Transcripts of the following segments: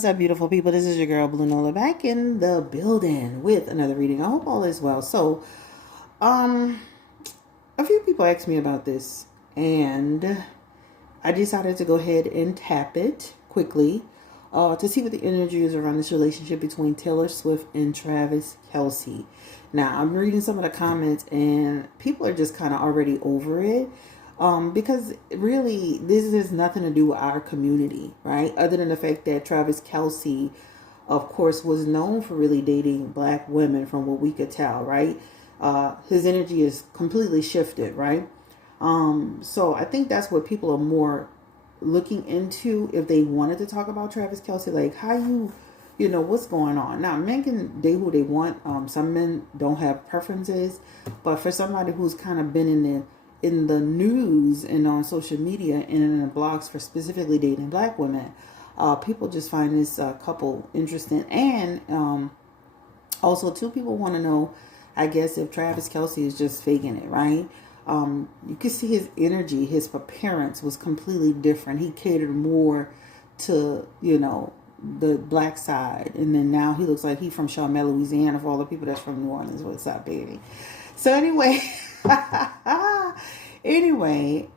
What's up, beautiful people? This is your girl, Blue Nola, back in the building with another reading. I hope all is well. So, um, a few people asked me about this, and I decided to go ahead and tap it quickly to see what the energy is around this relationship between Taylor Swift and Travis Kelce. Now, I'm reading some of the comments, and people are just kind of already over it. Because really, this has nothing to do with our community, right? Other than the fact that Travis Kelce, of course, was known for really dating black women, from what we could tell, right? His energy is completely shifted, right? So I think that's what people are more looking into if they wanted to talk about Travis Kelce, like how what's going on. Now, men can date who they want. Some men don't have preferences, but for somebody who's kind of been in the news and on social media and in the blogs for specifically dating black women, people just find this couple interesting. And also, two people want to know, I guess, if Travis Kelce is just faking it, right? You can see his energy, his appearance was completely different. He catered more to, the black side. And then now he looks like he's from Chalmette, Louisiana, for all the people that's from New Orleans. What's up, baby? So anyway,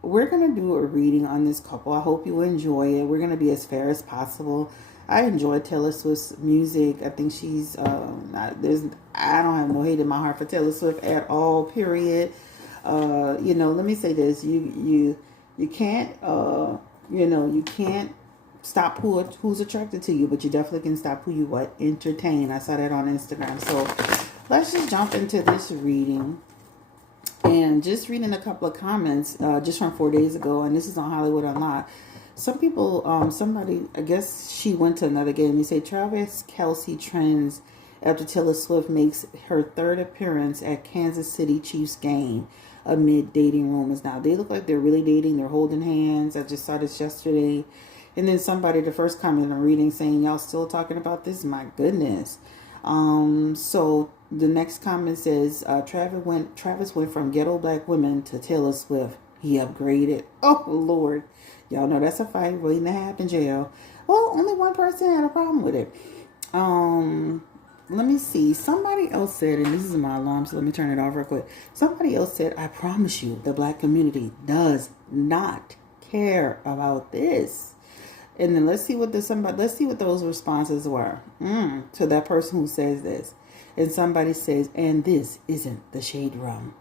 we're going to do a reading on this couple. I hope you enjoy it. We're going to be as fair as possible. I enjoy Taylor Swift's music. I think she's, I don't have no hate in my heart for Taylor Swift at all, period. Let me say this. You can't, you can't stop who's attracted to you, but you definitely can stop who you entertain. I saw that on Instagram. So let's just jump into this reading. And just reading a couple of comments just from 4 days ago, and this is on Hollywood Unlocked. Some people, somebody, I guess she went to another game. They say Travis Kelce trends after Taylor Swift makes her third appearance at Kansas City Chiefs game amid dating rumors. Now, they look like they're really dating. They're holding hands. I just saw this yesterday. And then somebody, the first comment I'm reading, saying, y'all still talking about this? My goodness. So the next comment says, Travis went from ghetto black women to Taylor Swift. He upgraded. Oh, Lord. Y'all know that's a fight waiting to happen, jail. Well, only one person had a problem with it. Let me see. Somebody else said, and this is my alarm, so let me turn it off real quick. Somebody else said, I promise you, the black community does not care about this. And then let's see what those responses were to that person who says this. And somebody says, and this isn't the shade room.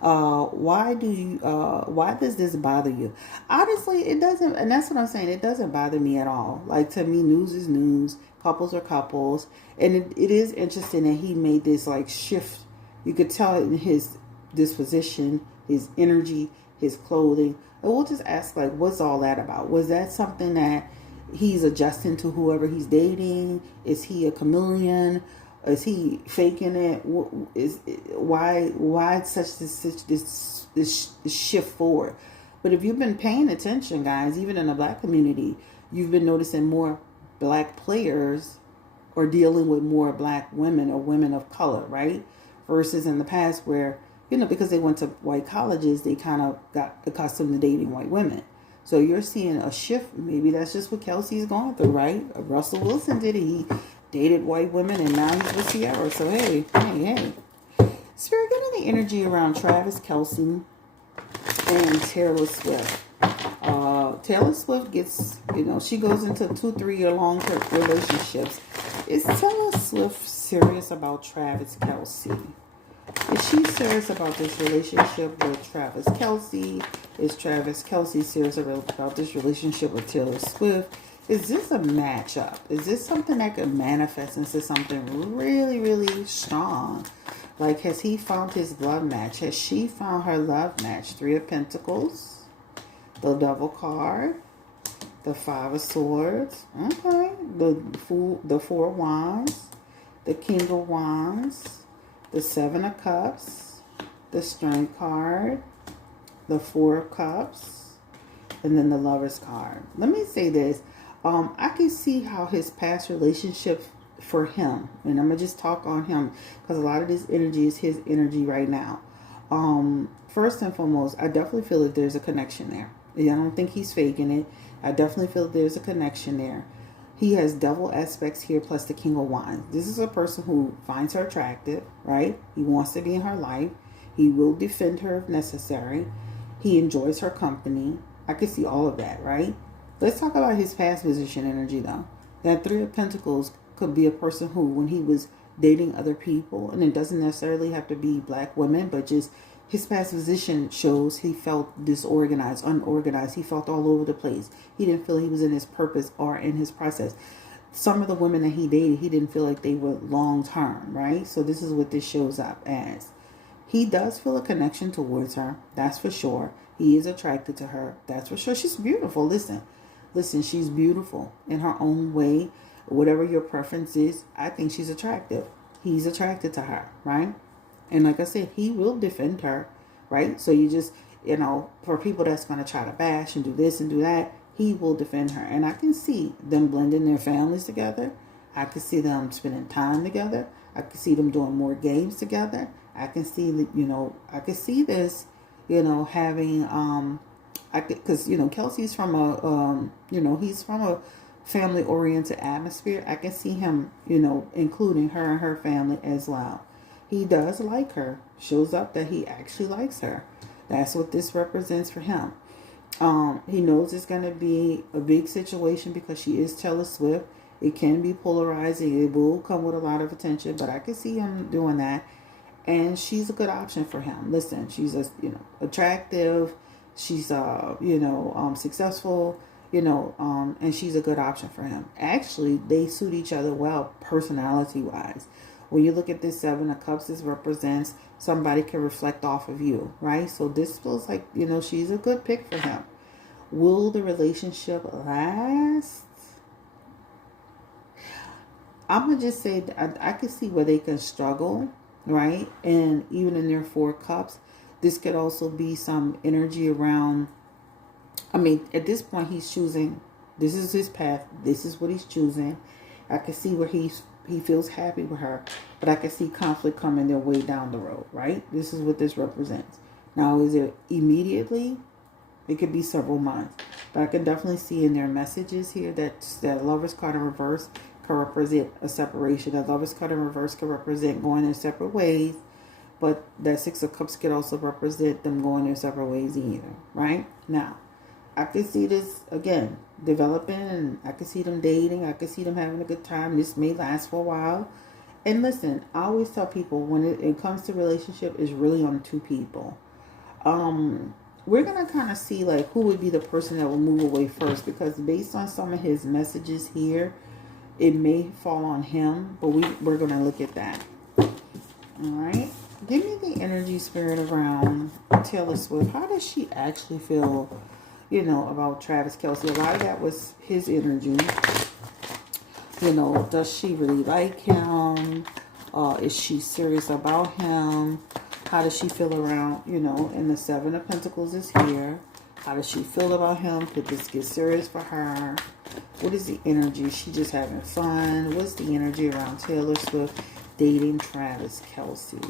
Why does this bother you? Honestly, it doesn't, and that's what I'm saying. It doesn't bother me at all. Like, to me, news is news. Couples are couples. And it is interesting that he made this like shift. You could tell in his disposition, his energy, his clothing. And we'll just ask, like, what's all that about? Was that something that he's adjusting to whoever he's dating? Is he a chameleon? Is he faking it? Why such this shift forward? But if you've been paying attention, guys, even in the black community, you've been noticing more black players are dealing with more black women or women of color, right? Versus in the past where, because they went to white colleges, they kind of got accustomed to dating white women. So you're seeing a shift. Maybe that's just what Kelce's going through, right? Russell Wilson did it. He dated white women, and now he's with Sierra. So, hey. Spirit, get in the energy around Travis Kelce and Taylor Swift. Taylor Swift gets, she goes into 2-3 year long relationships. Is Taylor Swift serious about Travis Kelce? Is she serious about this relationship with Travis Kelce? Is Travis Kelce serious about this relationship with Taylor Swift? Is this a matchup? Is this something that could manifest into something really, really strong? Like, has he found his love match? Has she found her love match? 3 of Pentacles, the Devil card, the 5 of Swords, okay, the 4 of Wands, the King of Wands, the 7 of Cups, the Strength card, the 4 of Cups, and then the Lover's card. Let me say this. I can see how his past relationship for him, and I'm going to just talk on him because a lot of this energy is his energy right now. First and foremost, I definitely feel that there's a connection there. I don't think he's faking it. I definitely feel there's a connection there. He has double aspects here plus the King of Wands. This is a person who finds her attractive, right? He wants to be in her life. He will defend her if necessary. He enjoys her company. I can see all of that, right? Let's talk about his past position energy, though. That Three of Pentacles could be a person who, when he was dating other people, and it doesn't necessarily have to be black women, but just his past position shows he felt disorganized, unorganized. He felt all over the place. He didn't feel he was in his purpose or in his process. Some of the women that he dated, he didn't feel like they were long term, right? So this is what this shows up as. He does feel a connection towards her. That's for sure. He is attracted to her. That's for sure. She's beautiful. Listen, she's beautiful in her own way. Whatever your preference is, I think she's attractive. He's attracted to her, right? And like I said, he will defend her, right? So you just, for people that's going to try to bash and do this and do that, he will defend her. And I can see them blending their families together. I can see them spending time together. I can see them doing more games together. I can see that, I can see this, having, because, Kelce's from he's from a family-oriented atmosphere. I can see him, including her and her family as well. He does like her. Shows up that he actually likes her. That's what this represents for him. He knows it's going to be a big situation because she is Taylor Swift. It can be polarizing. It will come with a lot of attention, but I can see him doing that. And she's a good option for him. Listen, she's attractive. She's successful. And she's a good option for him. Actually, they suit each other well personality-wise. When you look at this Seven of Cups, this represents somebody can reflect off of you, right? So this feels like, she's a good pick for him. Will the relationship last? I'm going to just say I can see where they can struggle, right? And even in their Four Cups, this could also be some energy around, at this point he's choosing, this is his path, this is what he's choosing. I can see where he feels happy with her, but I can see conflict coming their way down the road, right? This is what this represents. Now, is it immediately? It could be several months, but I can definitely see in their messages here that Lover's card in reverse can represent a separation. That Lover's card in reverse can represent going their separate ways, but that Six of Cups could also represent them going their separate ways either, right? Now, I can see this, again, developing, and I can see them dating. I can see them having a good time. This may last for a while. And listen, I always tell people when it comes to relationship, it's really on two people. We're going to kind of see like who would be the person that will move away first, because based on some of his messages here, it may fall on him, but we're going to look at that. All right. Give me the energy spirit around Taylor Swift. How does she actually feel, about Travis Kelce? A lot of that was his energy. Does she really like him? Is she serious about him? How does she feel around, and the Seven of Pentacles is here. How does she feel about him? Could this get serious for her? What is the energy? Is she just having fun? What's the energy around Taylor Swift dating Travis Kelce?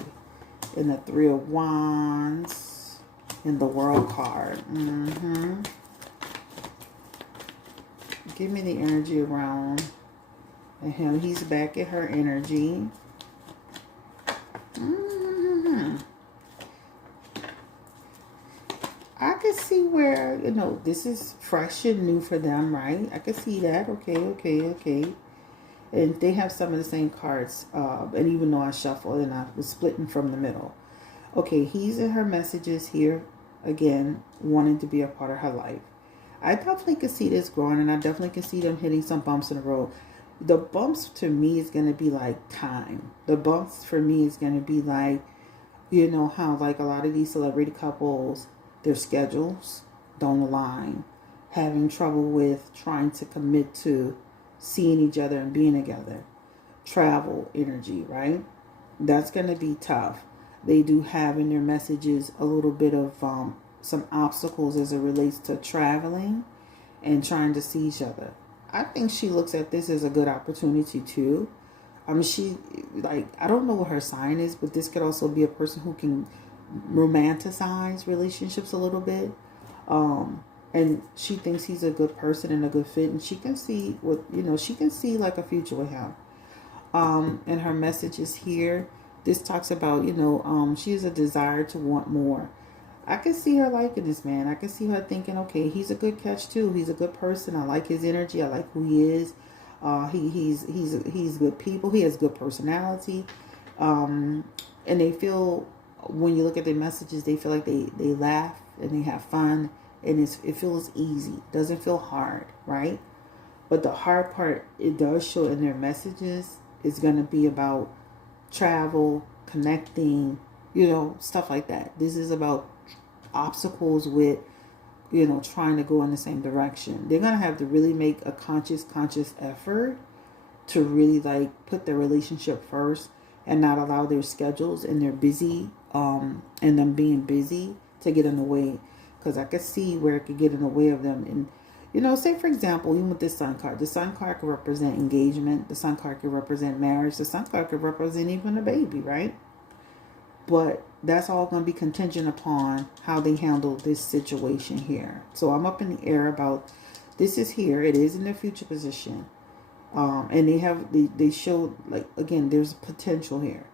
And the Three of Wands. And the World card. Give me the energy around him. He's back at her energy. I can see where, this is fresh and new for them, right? I can see that. Okay. And they have some of the same cards. And even though I shuffled and I was splitting from the middle. Okay, he's in her messages here. Again, wanting to be a part of her life. I definitely can see this growing, and I definitely can see them hitting some bumps in the road. The bumps to me is going to be like time. The bumps for me is going to be like, how like a lot of these celebrity couples, their schedules don't align. Having trouble with trying to commit to seeing each other and being together. Travel energy, right? That's going to be tough. They do have in their messages a little bit of some obstacles as it relates to traveling and trying to see each other. I think she looks at this as a good opportunity too. I don't know what her sign is, but this could also be a person who can romanticize relationships a little bit. and she thinks he's a good person and a good fit, and she can see what, she can see like a future with him. And her message is here. This talks about, she has a desire to want more. I can see her liking this man. I can see her thinking, okay, he's a good catch too. He's a good person. I like his energy. I like who he is. He's good people. He has good personality. And they feel, when you look at their messages, they feel like they laugh and they have fun, and it feels easy. It doesn't feel hard, right? But the hard part, it does show in their messages, is going to be about travel, connecting, stuff like that. This is about obstacles with, trying to go in the same direction. They're going to have to really make a conscious effort to really like put their relationship first and not allow their schedules and their busy, and them being busy to get in the way. Because I could see where it could get in the way of them. And, say for example, even with this sun card, the sun card could represent engagement. The sun card could represent marriage. The sun card could represent even a baby, right? But that's all going to be contingent upon how they handle this situation here. So I'm up in the air about, this is here. It is in their future position. And they show, like, again, there's potential here.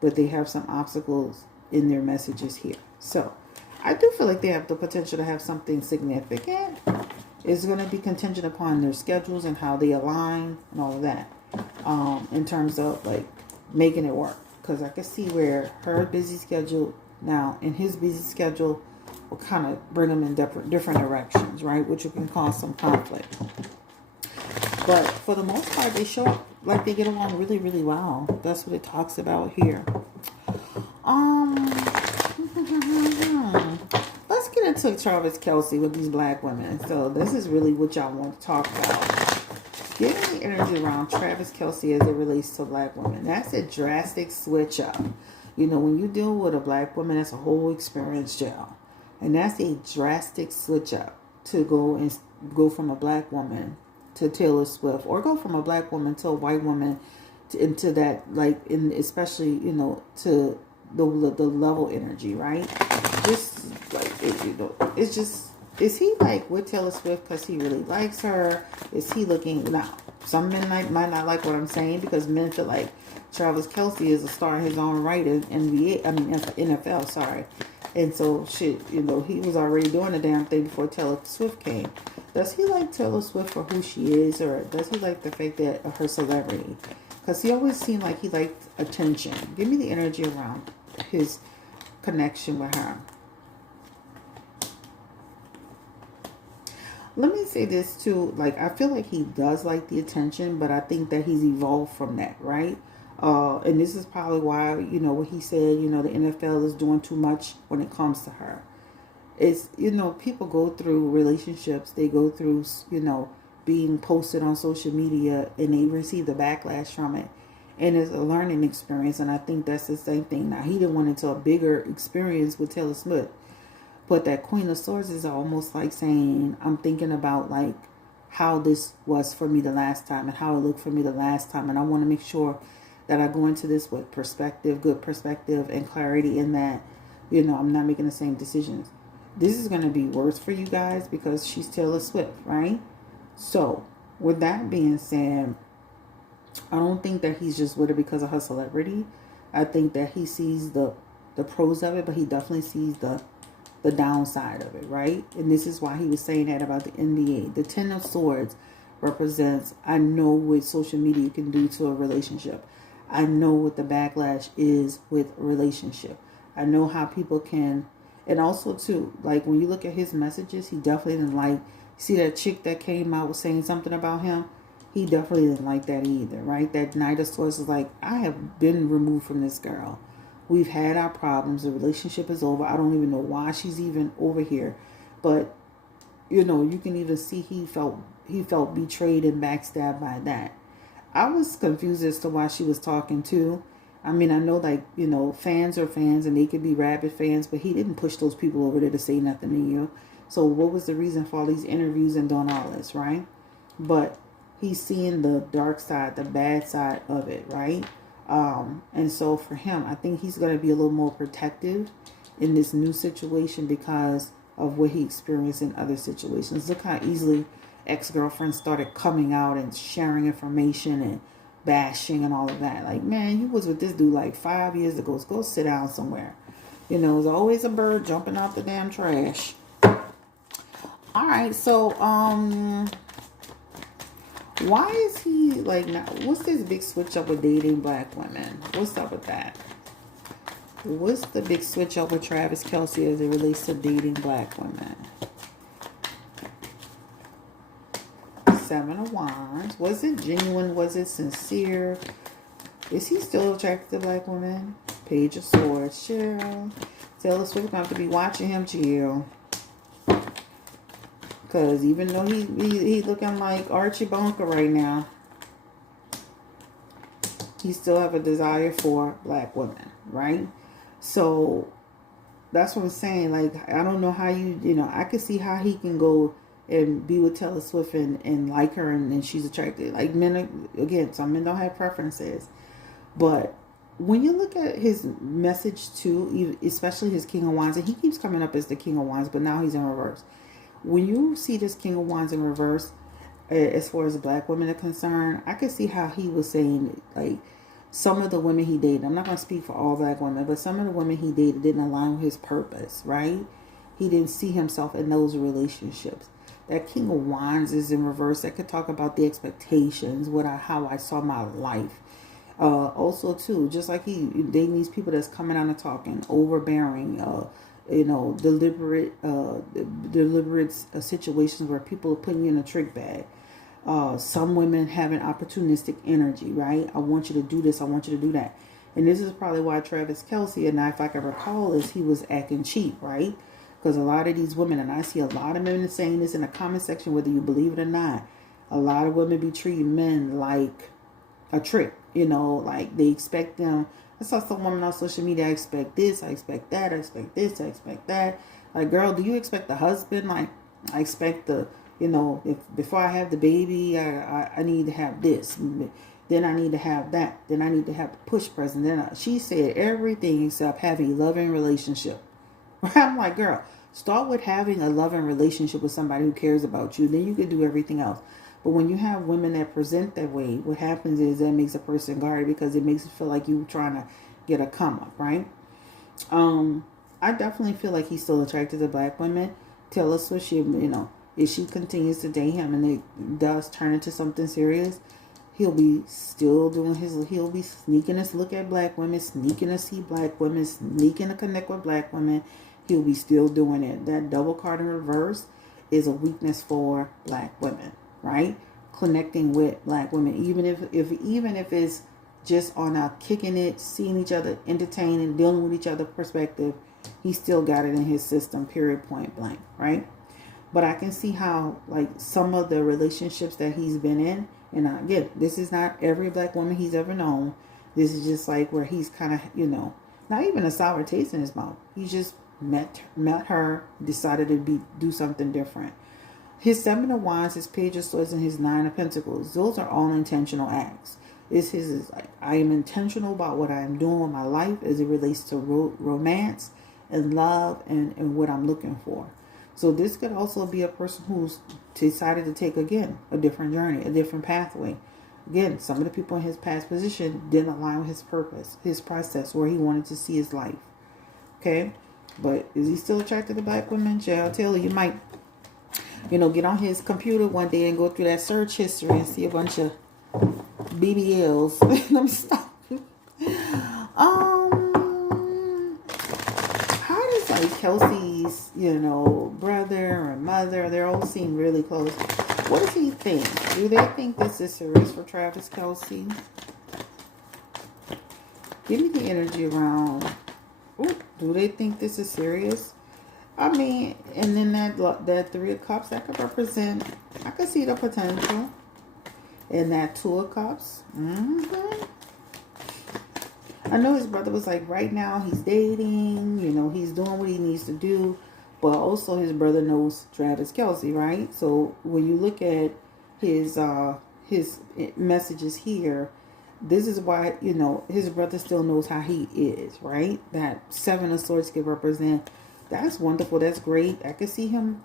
But they have some obstacles in their messages here. So I do feel like they have the potential to have something significant. It's going to be contingent upon their schedules and how they align and all of that. In terms of like making it work. Because I can see where her busy schedule now and his busy schedule will kind of bring them in different directions, right? Which can cause some conflict. But for the most part, they show up like they get along really, really well. That's what it talks about here. Let's get into Travis Kelce with these black women. So this is really what y'all want to talk about. Give me the energy around Travis Kelce as it relates to black women. That's a drastic switch up. When you deal with a black woman, that's a whole experience, y'all. And that's a drastic switch up to go from a black woman to Taylor Swift, or go from a black woman to a white woman into that, like, especially, to the level energy, right? Just like, it's just, is he like with Taylor Swift because he really likes her? Is he looking, now, some men might not like what I'm saying, because men feel like Travis Kelce is a star in his own right in NFL, sorry. And so, he was already doing the damn thing before Taylor Swift came. Does he like Taylor Swift for who she is, or does he like the fact that her celebrity? Because he always seemed like he liked attention. Give me the energy around his connection with her. Let me say this too. Like, I feel like he does like the attention, but I think that he's evolved from that, right? And this is probably why, what he said, the NFL is doing too much when it comes to her. It's, people go through relationships. They go through, being posted on social media, and they receive the backlash from it. And it's a learning experience. And I think that's the same thing. Now, he didn't went into a bigger experience with Taylor Swift. But that Queen of Swords is almost like saying, I'm thinking about like how this was for me the last time and how it looked for me the last time. And I want to make sure that I go into this with perspective, good perspective and clarity in that, I'm not making the same decisions. This is going to be worse for you guys because she's Taylor Swift, right? So with that being said, I don't think that he's just with her because of her celebrity. I think that he sees the pros of it, but he definitely sees the downside of it, right? And this is why he was saying that about the NBA. The Ten of Swords represents, I know what social media can do to a relationship. I know what the backlash is with a relationship. I know how people can, and also too, like when you look at his messages, he definitely didn't like, see that chick that came out was saying something about him? He definitely didn't like that either, right? That Knight of Swords is like, I have been removed from this girl. We've had our problems. The relationship is over. I don't even know why she's even over here. But, you can even see he felt betrayed and backstabbed by that. I was confused as to why she was talking too. I mean, I know, like, fans are fans and they could be rabid fans, but he didn't push those people over there to say nothing to you. So what was the reason for all these interviews and doing all this, right? But he's seeing the dark side, the bad side of it, right? And so for him, I think he's going to be a little more protective in this new situation because of what he experienced in other situations. Look how easily ex-girlfriends started coming out and sharing information and bashing and all of that. Like, man, you was with this dude like 5 years ago. So go sit down somewhere. You know, there's always a bird jumping out the damn trash. All right, so why is he like now? What's this big switch up with dating black women? What's up with that? What's the big switch up with Travis Kelce as it relates to dating black women? Seven of Wands. Was it genuine? Was it sincere? Is he still attracted to black women? Page of Swords. Cheryl. Taylor Swift going to have to be watching him, chill. Because even though he looking like Archie Bunker right now, he still have a desire for black women, right? So that's what I'm saying. Like, I don't know how I can see how he can go and be with Taylor Swift and like her and she's attracted. Like, men, again, some men don't have preferences. But when you look at his message too, especially his King of Wands, and he keeps coming up as the King of Wands, but now he's in reverse. When you see this King of Wands in reverse, as far as black women are concerned, I can see how he was saying, like, some of the women he dated, I'm not going to speak for all black women, but some of the women he dated didn't align with his purpose, right? He didn't see himself in those relationships. That King of Wands is in reverse. That could talk about the expectations, how I saw my life. Also, too, just like he dating these people that's coming out and talking, overbearing, deliberate situations where people are putting you in a trick bag. Some women have an opportunistic energy, right? I want you to do this. I want you to do that. And this is probably why Travis Kelce, and if I can recall, is he was acting cheap, right? Because a lot of these women, and I see a lot of men saying this in the comment section, whether you believe it or not, a lot of women be treating men like a trick. Like they expect them. I saw some women on social media, I expect this, I expect that, I expect this, I expect that. Like, girl, do you expect the husband? Like, I expect if before I have the baby, I need to have this. Then I need to have that. Then I need to have the push present. She said everything except having a loving relationship. I'm like, girl, start with having a loving relationship with somebody who cares about you. Then you can do everything else. But when you have women that present that way, what happens is that makes a person guarded because it makes it feel like you're trying to get a come up, right? I definitely feel like he's still attracted to black women. Taylor Swift, if she continues to date him and it does turn into something serious, he'll be sneaking to look at black women, sneaking to see black women, sneaking to connect with black women. He'll be still doing it. That double card in reverse is a weakness for black women, right? Connecting with black women, even if it's just on a kicking it, seeing each other, entertaining, dealing with each other perspective, he still got it in his system, period, point blank, right? But I can see how, like, some of the relationships that he's been in, and again, this is not every black woman he's ever known. This is just like where he's kind of, not even a sour taste in his mouth. He just met her, decided to do something different. His Seven of Wands, his Page of Swords, and his Nine of Pentacles, those are all intentional acts. Is like, I am intentional about what I am doing with my life as it relates to romance and love and what I'm looking for. So this could also be a person who's decided to take, again, a different journey, a different pathway. Again, some of the people in his past position didn't align with his purpose, his process, where he wanted to see his life. Okay? But is he still attracted to black women? I'll tell you, might, get on his computer one day and go through that search history and see a bunch of BBLs. Let me stop. How does, like, Kelce's, brother or mother, they all seem really close. What does he think? Do they think this is serious for Travis Kelce? Give me the energy around. Ooh, do they think this is serious? I mean, and then that Three of Cups, that could represent, I could see the potential. And that Two of Cups. I know his brother was like, right now he's dating, he's doing what he needs to do. But also his brother knows Travis Kelce, right? So when you look at his messages here, this is why, his brother still knows how he is, right? That Seven of Swords could represent That's wonderful. That's great. I can see him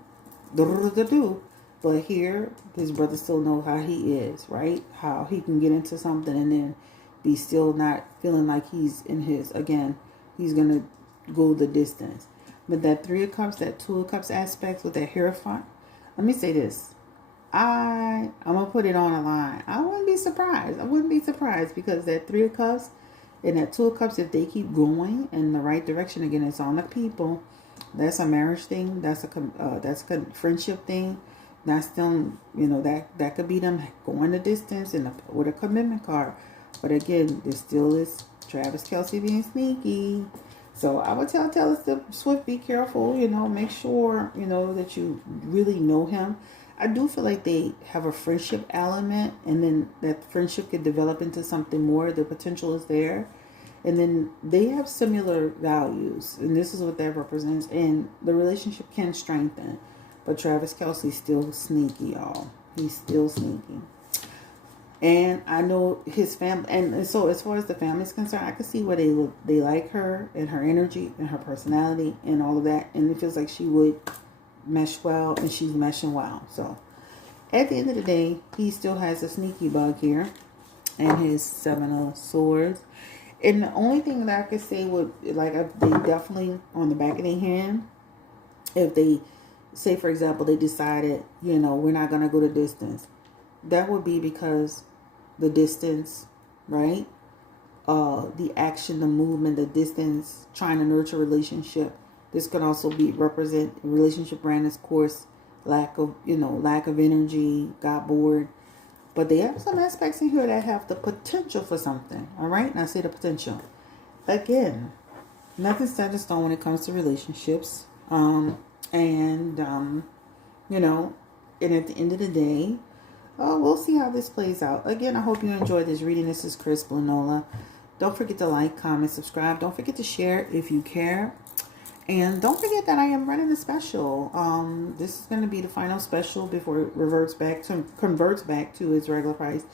do. But here, his brother still know how he is, right? How he can get into something and then be still not feeling like he's in his, again, he's going to go the distance. But that Three of Cups, that Two of Cups aspects with that Hierophant, let me say this. I'm going to put it on a line. I wouldn't be surprised. I wouldn't be surprised because that Three of Cups and that Two of Cups, if they keep going in the right direction, again, it's on the people. That's a marriage thing. That's a friendship thing. That's them, that could be them going the distance and with a commitment card. But again, there still is Travis Kelce being sneaky. So I would tell us to Swift, be careful, make sure, that you really know him. I do feel like they have a friendship element, and then that friendship could develop into something more. The potential is there. And then they have similar values, and this is what that represents. And the relationship can strengthen. But Travis Kelce's still sneaky, y'all. He's still sneaky. And I know his family, and so as far as the family's concerned, I can see where they like her and her energy and her personality and all of that. And it feels like she would mesh well, and she's meshing well. So at the end of the day, he still has a sneaky bug here and his Seven of Swords. And the only thing that I could say would, like, they definitely, on the back of their hand, if they, say, for example, they decided, we're not going to go the distance, that would be because the distance, right? The action, the movement, the distance, trying to nurture a relationship. This could also represent relationship ran its course, lack of energy, got bored. But they have some aspects in here that have the potential for something. All right? And I say the potential. Again, nothing's set in stone when it comes to relationships. And at the end of the day, we'll see how this plays out. Again, I hope you enjoyed this reading. This is Chris Nola. Don't forget to like, comment, subscribe. Don't forget to share if you care. And don't forget that I am running a special. This is going to be the final special before it converts back to its regular price.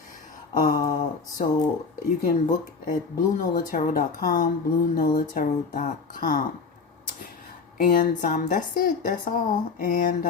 So you can book at BlueNolaTarot.com, BlueNolaTarot.com. And that's it. That's all. And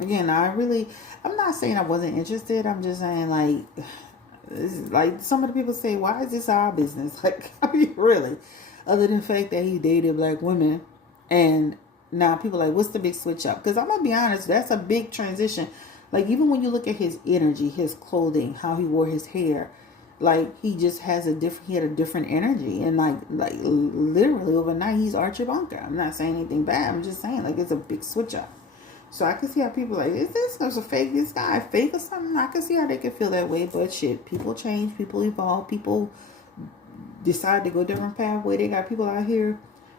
again, I'm not saying I wasn't interested. I'm just saying, like some of the people say, why is this our business? Like, I mean, really, other than the fact that he dated black women. And now people are like, what's the big switch up? Because I'm going to be honest, that's a big transition. Like, even when you look at his energy, his clothing, how he wore his hair, like, he had a different energy. And like literally overnight, he's Archie Bunker. I'm not saying anything bad. I'm just saying, like, it's a big switch up. So I can see how people are like, is this guy fake or something? I can see how they can feel that way. But shit, people change, people evolve, people decide to go a different pathway. They got people out here,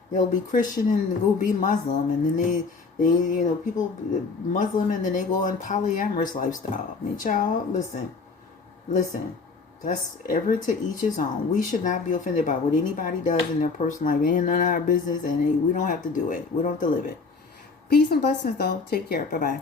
they'll be Christian and go be Muslim, and then they people Muslim, and then they go on polyamorous lifestyle. I mean, y'all, listen. That's ever to each his own. We should not be offended by what anybody does in their personal life. It ain't none of our business, and we don't have to do it. We don't have to live it. Peace and blessings, though. Take care. Bye-bye.